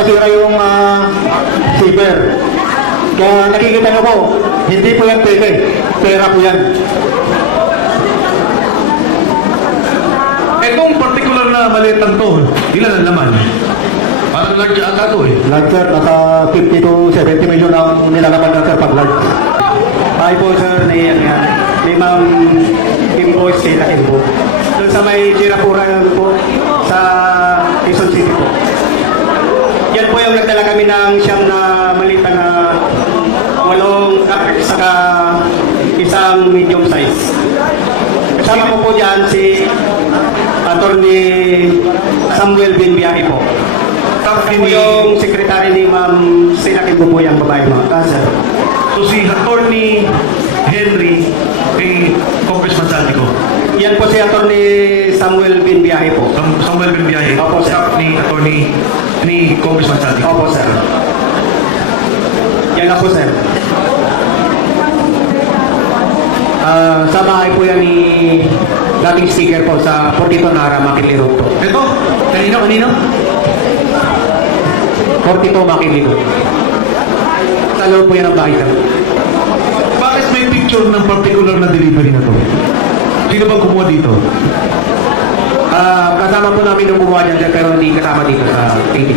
nasira yung zipper. Kaya nakikita nyo po, hindi po yan peke. Pera po yan. Itong particular na malitang to, ilan ang laman? Parang large ata to eh. Large sir, nasa 50 to 70 million ang nilalaman ng sir pag large. Bahay po sir ni Ma'am Invoice sila po. Doon sa may Chirapura po sa Quezon City po. Yan po yung nagdala kami ng siyam na malita na 8 carpet saka isang medium size. Kasama po dyan si Attorney Samuel Binbiyahe po. Tapos po yung sekretary ni Ma'am Sila po yung babae mga sir. So si Attorney Henry kay Congressman Saldico. Yan po si Attorney Samuel Binbiyahe po. Samuel Binbiyahe. Opo, sir. Staff ni Attorney ni Congressman Saldico. Opo, sir. Yan na po, sir. Sa bahay po yan ni dating speaker po sa Fortito Nara, Makili Road po. Ito, kanino? 42 Makili Road. Sa loob po yan ang bahay, sir. Bakit may picture ng particular na delivery na to? Sino bang kumuha dito? Kasama po namin yung kumuha dyan, sir, pero hindi kasama dito sa taping.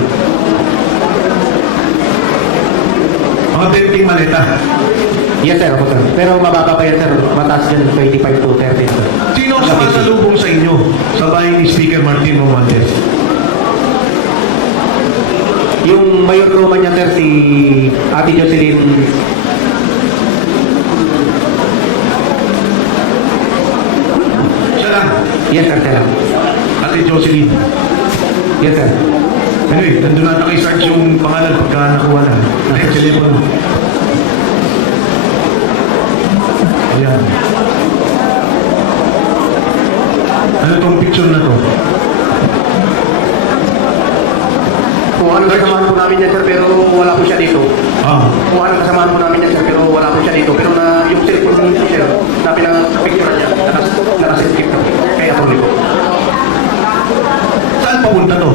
Mga 20 maleta. Yes, sir. Opo, sir. Pero mababa pa yan, sir. Mataas dyan, 25 to 30. Sir. Sino ang sumasalubong sa inyo sa bahay ni Speaker Martin Romualdez? Yung mayor Roman niya, sir, si Ate Jocelyn. Siya lang. Yes, sir, siya lang. Ate Jocelyn. Yes, sir. Anyway, nandun natin kay Sarge yung pangalan pagka nakuha na. Ay, telepono. Ayan. Ano tong picture na to? Kung ano kasamahan po namin yan, sir, pero wala po siya dito. Ah, Kung ano kasamahan po namin yan, sir, pero wala po siya dito. Pero na yung cellphone po, sir, na pinang-picture niya, nakasitip na kay Atty. po. saan papunta to?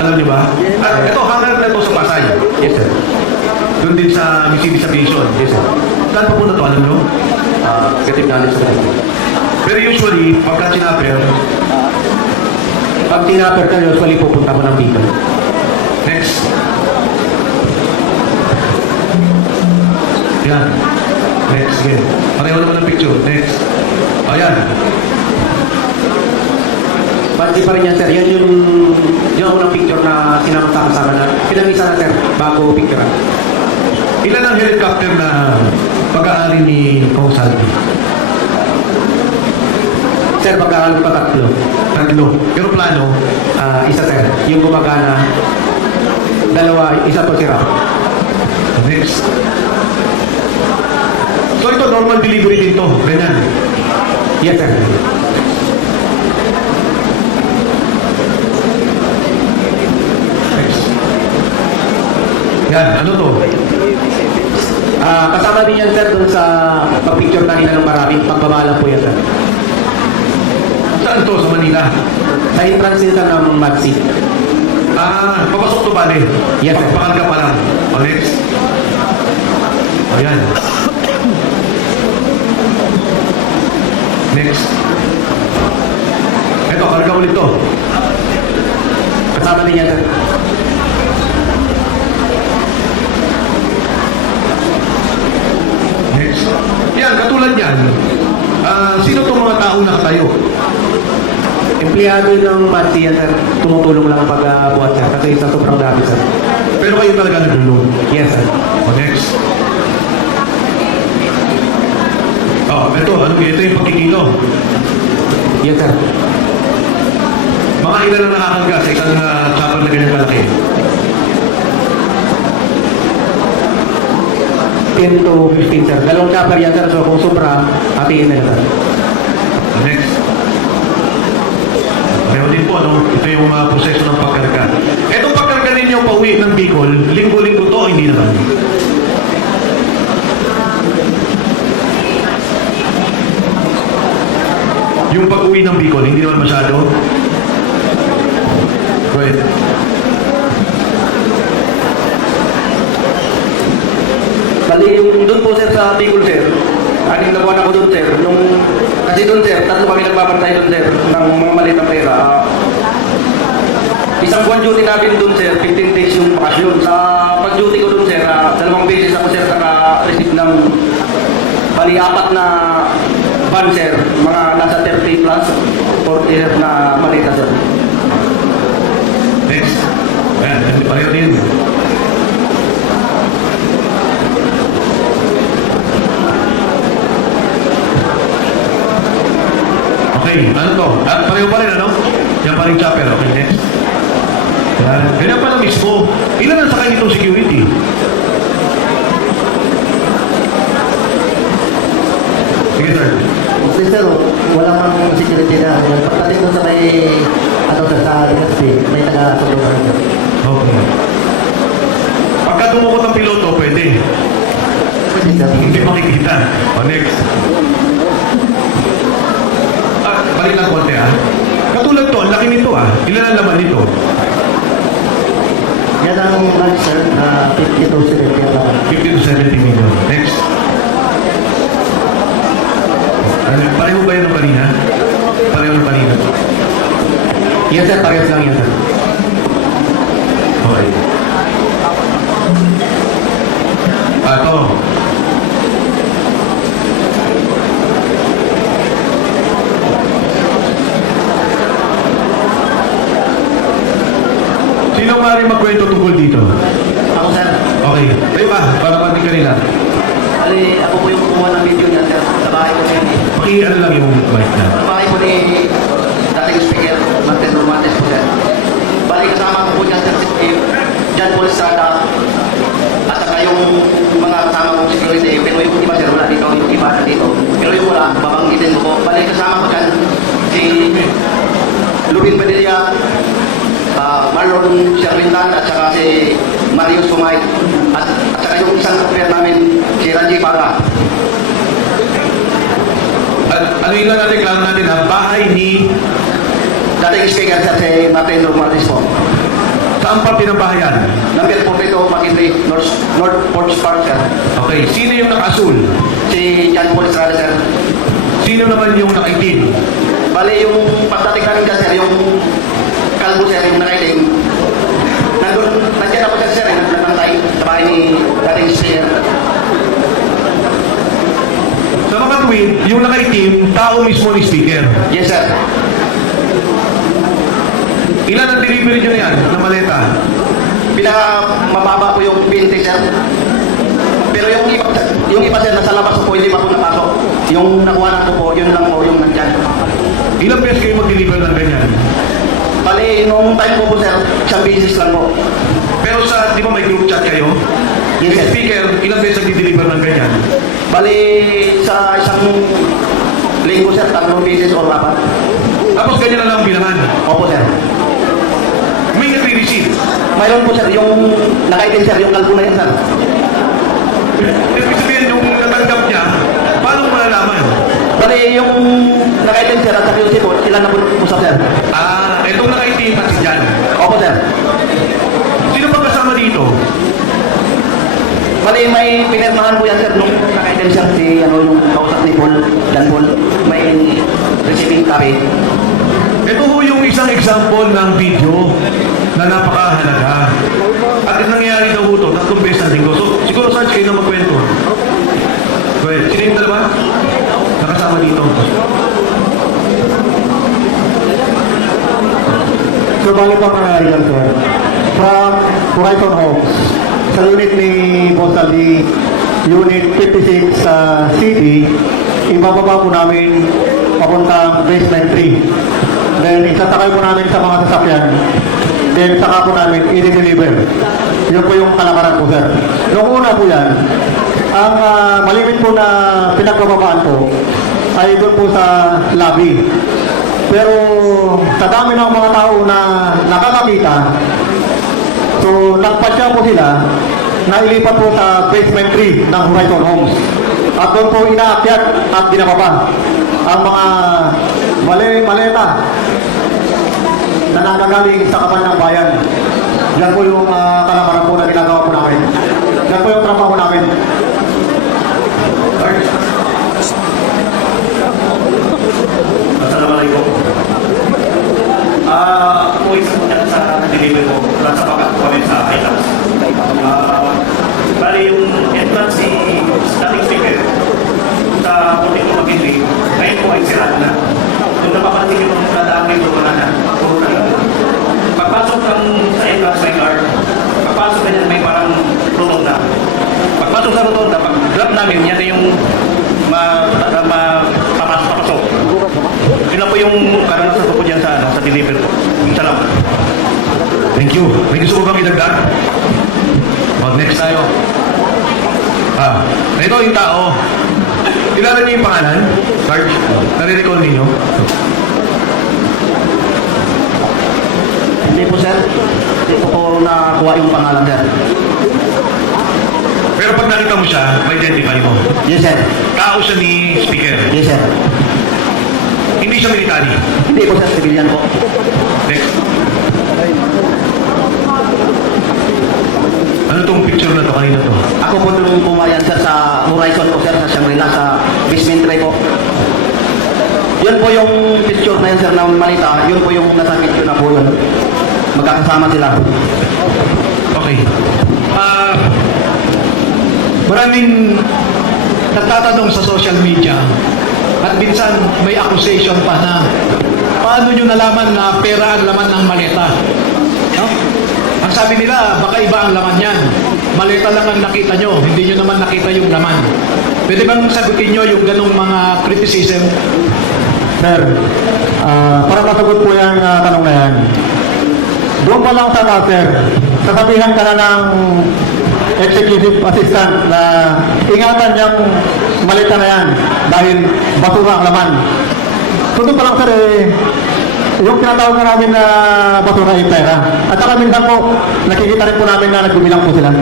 Alam niyo ba? At ito, hangar na to sa Pasay. Yes, sir. Doon din sa Mississippi Station. Yes, sir. Saan papunta to? Alam niyo? Gatib namin, sir. Pero usually, pagka sinapir, Pag tinapper ka, usually pupunta mo ng dito. next. Yan. Next, again. Pareho naman ang picture. Next. Ayan. Pati pa rin yan, sir. Yan yung unang picture na sinama-sama na. Pinag-isa na, sir, bago picture. Ilan ang helicopter na pag-aari ni Kong Salvi? Sir, pagkakalo pa tatlo. Tatlo. Pero plano, Isa, sir. Yung gumagana. Dalawa, isa po sira. next. So ito, normal delivery din to. Ganyan. Yes, sir. Next. Yan, ano to? Kasama din yan, sir, dun sa pag-picture kanina ng maraming pagbabalang po yan, sir. Saan to? Sa Manila? Sa entrance din, sir, ng Magsi. Papasok to bale? Yes, sir. Pagpakarga pa lang. O, next. Ayan. Next. Ito, karga ulit to. Kasama din yan, sir. Next. Yan, katulad yan. Sino itong mga tao nakatayo? Empleyado ng Magsi yan, sir. Tumutulong lang pag-buhat, sir. Kasi sa sobrang dami, sir. Pero kayo talaga nagulong. Yes, sir. O, next. Ito yung pagkikilo. Yes, sir. Mga ilan na nakakarga sa isang chopper na ganyan kalaki? 10 to 15, sir. Dalawang chopper yan, sir. So, kung sobra, hatiin na, sir. Next. Meron din po, ano? Ito yung proseso ng pagkarga. Itong pagkarga ninyo pauwi ng Bicol, linggo-linggo to o hindi naman? Yung pag-uwi ng Bicol, hindi naman masyado? Go ahead. Bali, yung doon po sir sa Bicol sir, aning na buwan ako doon sir, kasi doon sir, tatlo kami nagbabantay doon sir, ng mga maliit na pera. Isang buwan duty namin doon sir, 15 days yung bakasyon. Sa pag-duty ko doon sir, 2 beses ako sir naka-receive ng bali 4 na van sir, mga nasa 30 plus, 40 na malita sir. Next. Ayan, pareho din. Okay, ano to? At pareho pa rin, ano? Yan pa rin chopper. Okay, next. Yan. Ganyan pala mismo. Ilan ang sakay nitong security? Sige, sir. Sir, wala mang security na. Pagdating doon sa may, ano sir, sa DSP, may taga-sundo na. Okay. Pagka tumukot ang piloto, pwede. Pwede sir. Hindi makikita. O, next. Balik lang konti, ah. Katulad to, ang laki nito, ah. Ilan ang laman nito? Yan ang lunch sir, na 50 to 70 ang laman. 50 to 70 million. Next. Ano, pareho ba yun ng kanina? Pareho ng kanina. Yes sir, parehas lang yan sir. Okay. To. Sino maaari magkwento tungkol dito? Ako sir, Okay. Tayo ka, para pati kanila. ali, ako po yung kumuha ng video niya sir, sa bahay ko sir. Ano lang yung mic na. Sa bahay ko ni dating speaker, Martin Romantes po sir. Bali kasama ko po niya sir, si John Paul Estrada, at saka yung mga kasama kong security, pero yung iba sir, wala dito, yung iba na dito. Pero yung wala, babanggitin ko po. Bali kasama ko dyan, si Lubin Padilla, Marlon Sherwintan, at saka si Marius Sumay, at saka yung isang kapatid namin, si Ranji Paga. At ano yung natin, klaro natin, ang bahay ni... Dating speaker sir, si Martin Romantes po. Saan parte ng bahayan? Number 42, Makindi, North Porch Park sir. Okay, sino yung naka-asul? Si John Paul Estrada sir. Sino naman yung nakaitim? Bali yung pagdating namin dyan sir, yung kalbo sir, yung nakaitim. Nandiyan ako sir, nagbantay sa bahay ni dating speaker. Sa mga tweet, yung nakaitim, tao mismo ni speaker. Yes sir. Ilan ang delivery nyo na yan, na maleta? Pinaka mababa po yung 20 sir. Pero yung iba sir, nasa labas po, hindi pa po napasok. Yung nakuha na po, yun lang po yung nandyan. Ilang beses kayo mag-deliver ng ganyan? Bali, nung time po sir, isang business lang po. Pero sa, di ba may group chat kayo? Yes, Yung sir. speaker, ilang beses nag-deliver ng ganyan? Bali, sa isang linggo sir, 3 business or 4. Tapos ganyan na lang ang bilangan. Opo sir. May nagre-receive. Mayroon po sir, yung nakaitim sir, yung kalbo na yan sir. Ibig sabihin, yung natanggap niya, paano mo malalaman? Bali, yung nakaitim sir at sa QC po, sila na po usap sir. Ah, etong nakaitim at si Jan. Opo sir. Sino pa kasama dito? Bali, may pinirmahan po yan sir, nung nakaitim sir, si ano, yung kausap ni Paul, Dan Paul, may receiving copy. Ito ho yung isang example ng video na napakahalaga. At nangyayari daw ho ito, 3 beses na linggo. So, siguro saan kayo na magkwento? Well, sino yung dalawa? Nakasama dito. So, bali pa nangyari yan, sir. From Horizon Homes, sa unit ni Boss Ali, Unit 56 sa City, ibababa po namin papuntang basement 3. Then, isasakay po namin sa mga sasakyan. Then, saka po namin i-deliver. Yun po yung kalakaran po, sir. Noong una po yan, ang malimit po na pinagbababaan po ay doon po sa lobby. Pero sa dami ng mga tao na nakakakita, so nagpasya po sila na ilipat po sa basement 3 ng Horizon Homes. At doon po inaakyat at binababa ang mga maleta na nakagaling sa kapan ng bayan. Yan po yung kalamaran po na ginagawa po namin. Yan po yung trabaho namin. sa rotonda, pag drop namin, yan na yung papasok. Yun lang po yung karanasan ko po dyan sa deliver po. Salamat. Thank you. May gusto ko bang idagdag? Next tayo. Ito yung tao. Kilala niyo yung pangalan? Sarge? Nare-recall ninyo? Hindi po, sir. Hindi ko po nakuha yung pangalan, sir. Pero pag nakita mo siya, ma-identify mo. Yes, sir. Tao siya ni speaker. Yes, sir. Hindi siya military. Hindi po, sir. Civilian po. Next. Ano tong picture na to? Kanina to? Ako po nung pumayan, sir, sa Horizon po, sir, sa Shangri-La, sa basement tray po. Yun po yung picture na yun, sir, ng malita. Yun po yung nasa picture na po yun. Magkakasama sila. Okay. Maraming nagtatanong sa social media at minsan may accusation pa na paano nyo nalaman na pera ang laman ng maleta? No? Ang sabi nila, baka iba ang laman yan. Maleta lang ang nakita nyo, hindi nyo naman nakita yung laman. Pwede bang sagutin nyo yung ganong mga criticism? Sir, para masagot po yung tanong na yan. Doon pa lang sana, sir, sasabihan ka na ng executive assistant na ingatan niyang malita na yan dahil basura ang laman. So doon pa lang, sir, yung tinatawag na namin na basura yung pera. At saka minsan po, nakikita rin po namin na nagbibilang po sila.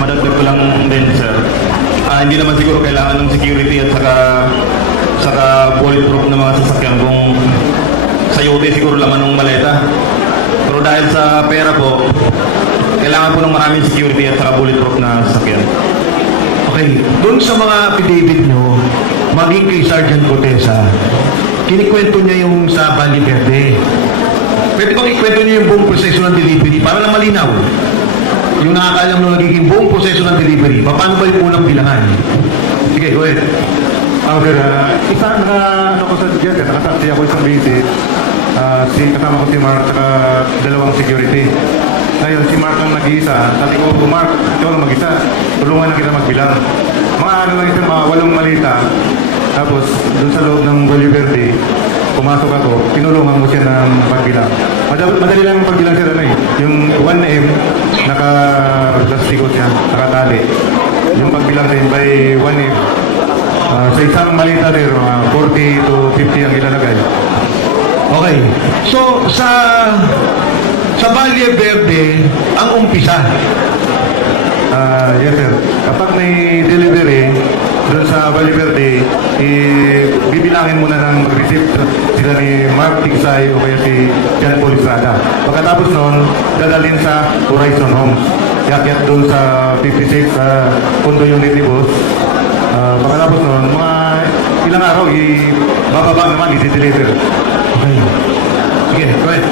Madagdag ko lang din, sir. Hindi naman siguro kailangan ng security at saka bulletproof na mga sasakyan kung sa yote siguro laman ng maleta. Pero dahil sa pera po, kailangan po ng maraming security at saka bulletproof na sasakyan. Okay. Doon sa mga affidavit nyo, maging kay Sergeant Cortesa, kinikwento niya yung sa Valle Verde. Pwede bang ikwento niyo yung buong proseso ng delivery para na malinaw? Yung nakakaalam na nagiging buong proseso ng delivery, paano ba yung unang bilangan? Sige, go ahead. Ano ko sa dyan, nakasaksi ako isang visit. Kasama ko si Mark at dalawang security. Ngayon, si Mark ang nag-iisa. Sabi ko, Mark, ikaw lang mag-isa. Tulungan na kita magbilang. Mga ano lang ito, mga 8 malita. Tapos, doon sa loob ng Valle Verde, pumasok ako, tinulungan ko siya ng pagbilang. Madali lang yung pagbilang siya, yung 1M, naka-plastiko siya, nakatali. Yung pagbilang rin by 1M, sa isang malita rin, 40 to 50 ang ilalagay. Okay. So, sa Valle Verde, ang umpisa. Yes, sir. Kapag may delivery doon sa Valle Verde, bibilangin muna ng receipt sila ni Mark Tigsay o kaya si John Paul Estrada. Pagkatapos noon, dadalhin sa Horizon Homes. Yakyat doon sa 56 sa Condo Unit ni Boss. Pagkatapos noon, mga ilang araw, bababa naman, i-deliver. Okay. Sige, go ahead.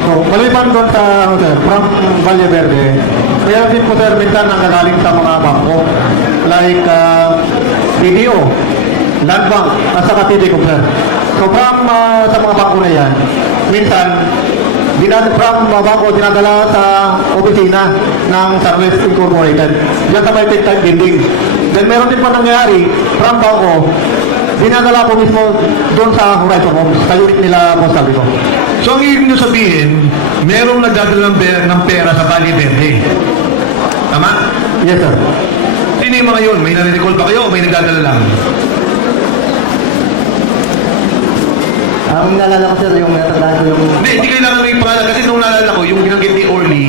So, maliban doon sa, sir, from Valle Verde, kaya din po, sir, minsan nanggagaling sa mga bangko, like BDO, Land Bank, at saka TDCOM, sir. So, from sa mga bangko na yan, minsan, from bangko, dinadala sa opisina ng Service Incorporated. Diyan sa may type building. Then, meron din pa nangyayari, from bangko, dinadala ko mismo doon sa Horizon Homes, sa unit nila, Boss Salvico. So, ang ibig nyo sabihin, merong nagdadala ng pera sa Valle Verde. Tama? Yes, sir. Sino yung mga yun? May nare-recall ba kayo o may nagdadala lang? Ang naalala ko, sir, yung natandaan ko yung... Hindi kailangan may pangalan. Kasi nung naalala ko, yung binanggit ni Orly,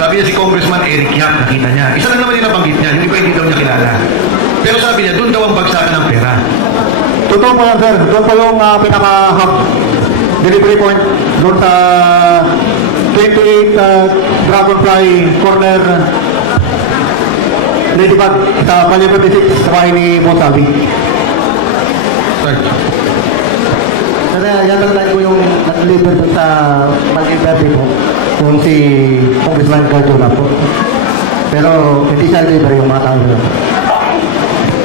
sabi niya si Congressman Eric Yap, nakita niya. Isa lang naman yung nabanggit niya, yung iba hindi daw niya kilala. Pero sabi niya, doon daw ang bagsakan ng pera. Totoo po yan, sir. Doon po yung pinaka-hub delivery point doon sa 28 Dragonfly Corner Ladybug sa Valle Verde 6 sa bahay ni Boss Alvin. Sir, yan lang ko yung nag-deliver doon sa Valle Verde po. Yung si Congressman Garjola po. Pero hindi siya deliver yung mga tao doon.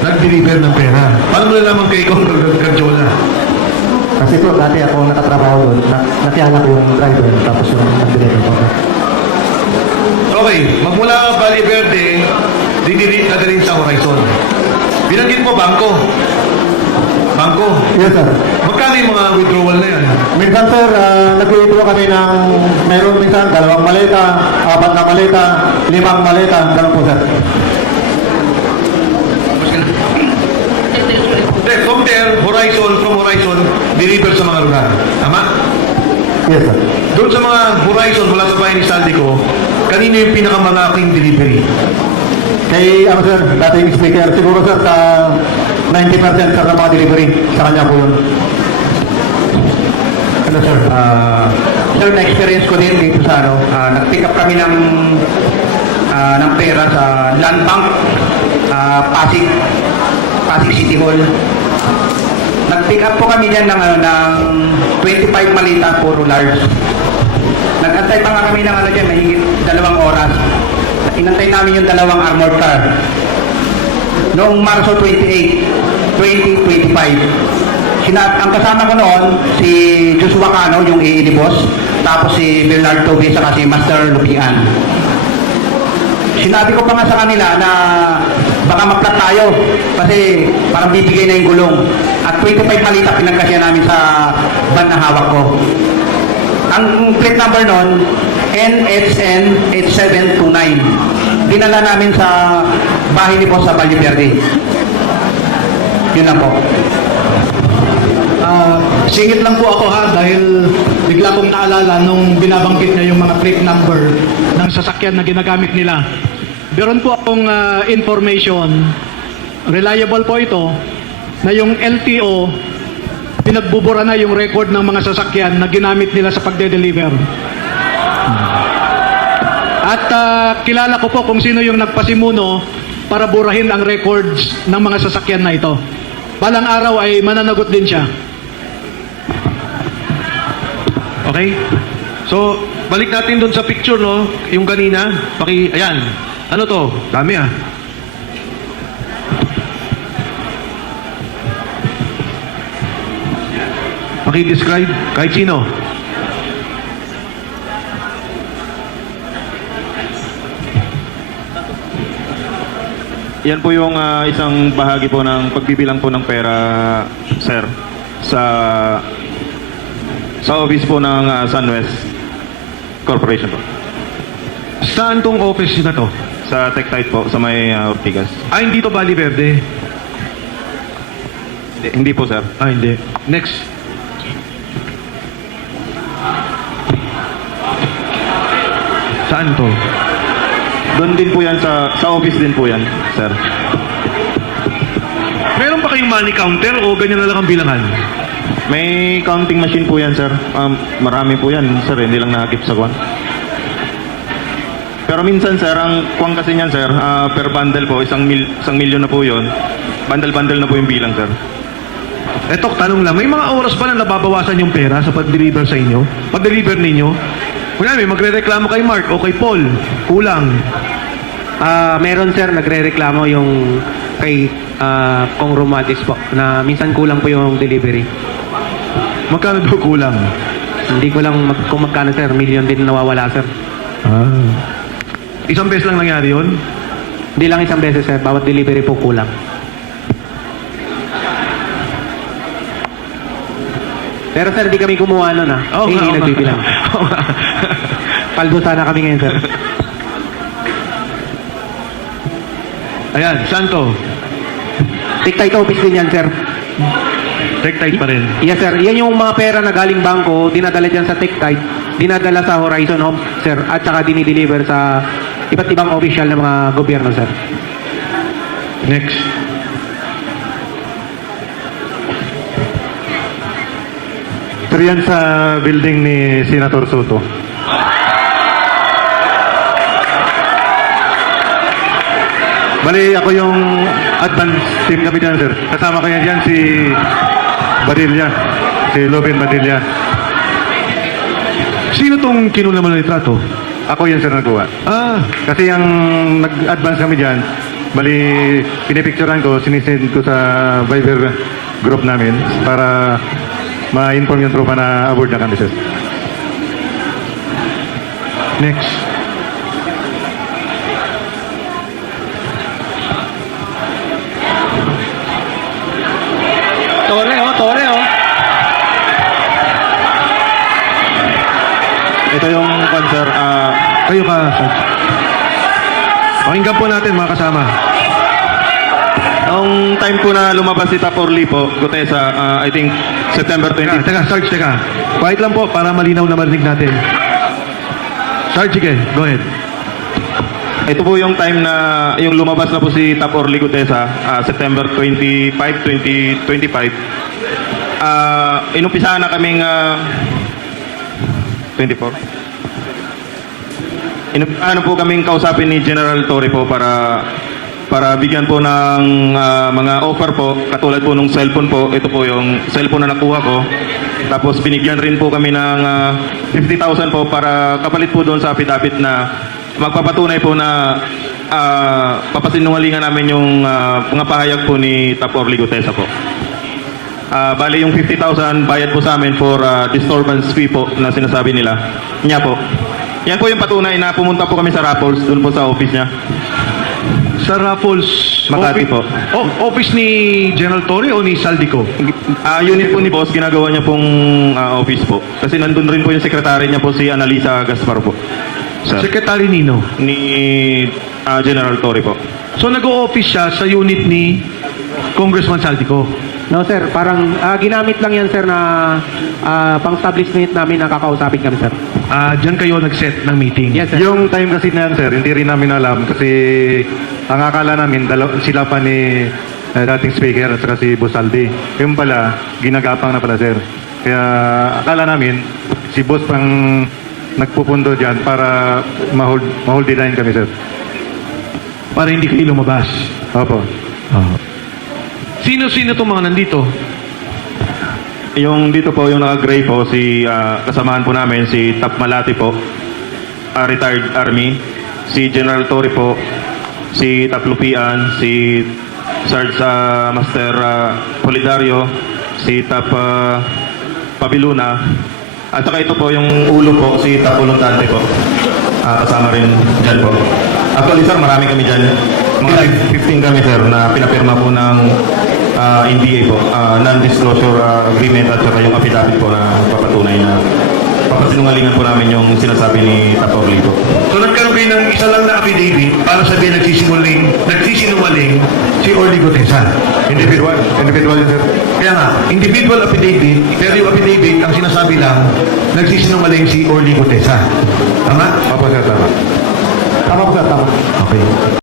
Nag-deliver ng pera. Paano mo nalaman kay Congressman Garjola? Kasi po, dati ako nakatrabaho doon. Natiyanak ko yung driver, tapos yung nag-deliver po. Okay, magmula Valle Verde, dadalhin sa Horizon. Binanggit mo bangko. Bangko. Yes, sir. Magkano yung mga withdrawal na yan? Minsan, sir, nag-withdraw kami ng meron minsan 2 maleta, 4 na maleta, 5 maleta, ganun po, sir. Then, from there, from Horizon, deliver sa mga lugar. Tama? Yes, sir. Doon sa mga Horizon, mula sa bahay ni Saldico, kanino yung pinakamalaking delivery? Kay, sir, dating speaker, siguro, sir, sa 90% sir ng mga delivery, sa kanya po yun. Ano sir, sir, na-experience ko din dito sa nag-pick up kami ng pera sa Land Bank, Pasig City Hall. Nag-pick up po kami dyan ng 25 malita, puro large. Nag-antay pa nga kami ng dyan, mahigit 2 oras. Inantay namin yung 2 armored car. Noong Marso 28, 2025, ang kasama ko noon, si Joshua Cano, yung AED boss, tapos si Bernard Toby, saka si Master Lupian. Sinabi ko pa nga sa kanila na baka maplat tayo kasi parang bibigay na yung gulong. At 25 malita pinagkasya namin sa van na hawak ko. Ang plate number noon, NXN 8729. Dinala namin sa bahay ni boss sa Valle Verde. Yun lang po. Singit lang po ako ha dahil bigla kong naalala nung binabanggit niya yung mga plate number ng sasakyan na ginagamit nila. Meron po akong information, reliable po ito, na yung LTO, pinagbubura na yung record ng mga sasakyan na ginamit nila sa pagde-deliver. At kilala ko po kung sino yung nagpasimuno para burahin ang records ng mga sasakyan na ito. Balang araw ay mananagot din siya. Okay? So, balik natin doon sa picture, no? Yung kanina. Ayan. Ano to? Dami ah. Paki-describe kahit sino. Yan po yung isang bahagi po ng pagbibilang po ng pera, sir, sa office po ng SunWest Corporation po. Saan tong office na to? Sa Tectite po, sa may Ortigas. Hindi to Valle Verde. Hindi po, sir. Hindi. Next. Saan to? Doon din po yan, sa office din po yan, sir. Meron pa kayong money counter o ganyan na lang ang bilangan? May counting machine po yan, sir. Marami po yan, sir. Hindi lang nakakip sa kwan. Pero minsan, sir, ang kwan kasi niyan, sir, per bundle po, 1 milyon na po yun. Bundle-bundle na po yung bilang, sir. Eto, tanong lang, may mga oras ba na nababawasan yung pera sa pag-deliver sa inyo? Pag-deliver ninyo? Kunyari, magre-reklamo kay Mark o kay Paul. Kulang. Meron sir, nagre-reklamo yung kay Kong Romatis po na minsan kulang po yung delivery. Magkano daw kulang? Hindi ko lang kung magkano sir, million din nawawala sir. Isang beses lang nangyari yun? Hindi lang isang beses sir, bawat delivery po kulang. Pero sir, di kami kumuha nun hindi nagbibilang. Paldo sana kami ngayon sir. Ayan, saan to? Tectite office din yan sir. Tectite pa rin. Yes sir, yan yung mga pera na galing bangko, dinadala dyan sa Tectite, dinadala sa Horizon Home sir, at saka dinideliver sa iba't ibang official ng mga gobyerno sir. Next. Sir, yan sa building ni Senator Soto. Bali, ako yung advance team kami dyan, sir. Kasama ko yan dyan si Badilla. Si Lovin Badilla. Sino tong kinuna mo ng litrato? Ako yan, sir, nagawa. Kasi yung nag-advance kami dyan, bali, pinipicturean ko, sinisend ko sa Viber group namin para ma-inform yung tropa na aboard na kami, sir. Next. Pakinggan po natin mga kasama. Noong time po na lumabas si Tap Orly po, Gutesa, I think September 20. Sarge, teka. Quiet lang po para malinaw na marinig natin. Sarge, sige, go ahead. Ito po yung time na yung lumabas na po si Tap Orly Gutesa, September 25, 2025. Inumpisahan na kaming 24. Inumpisahan na po kaming kausapin ni General Torre po para bigyan po ng mga offer po, katulad po nung cellphone po. Ito po yung cellphone na nakuha ko. Tapos binigyan rin po kami ng 50,000 po para kapalit po doon sa affidavit na magpapatunay po na papasinungalingan namin yung mga pahayag po ni Tap Orly Gutesa po. Bali yung 50,000 bayad po sa amin for disturbance fee po na sinasabi nila. Niya po. Yan po yung patunay na pumunta po kami sa Raffles, doon po sa office niya. Sa Raffles, Makati po. Office ni General Torre o ni Saldico? Unit po ni boss, ginagawa niya pong office po. Kasi nandun rin po yung sekretary niya po, si Analisa Gaspar po. Sir. Secretary Nino. Ni General Torre po. So nag-o-office siya sa unit ni Congressman Saldico. No sir, parang ginamit lang yan sir na pang-establishment namin na kakausapin kami sir. Diyan kayo nag-set ng meeting. Yes sir. Yung time kasi na yan, sir, hindi rin namin alam kasi ang akala namin sila pa ni dating speaker at saka si Bosaldi. Yung pala, ginagapang na pala, sir. Kaya akala namin si boss pang nagpupundo dyan para ma-hold the line kami, sir. Para hindi kayo lumabas. Opo. Sino-sino itong mga nandito? Yung dito po, yung naka-gray po, si kasamahan po namin, si Tap Malati po, retired Army, si General Torre po, si Tap Lupian, si Sarge Master Polidario, si Tap Pabiluna, at saka ito po yung ulo po, si Tap Uluntante po. Kasama rin dyan po. Actually sir, marami kami dyan. Mga 15 kami sir na pinapirma po ng NDA po, non-disclosure agreement at saka yung affidavit po na papatunay na papasinungalingan po namin yung sinasabi ni Tap Orly po. So nagkaroon kayo ng isa lang na affidavit para sabihin nagsisinungaling si Orly Gutesa. Individual yun, sir. Kaya nga, individual affidavit, pero yung affidavit, ang sinasabi lang, nagsisinungaling si Orly Gutesa. Tama? Opo, sir, tama. Tama po sir, tama. Okay.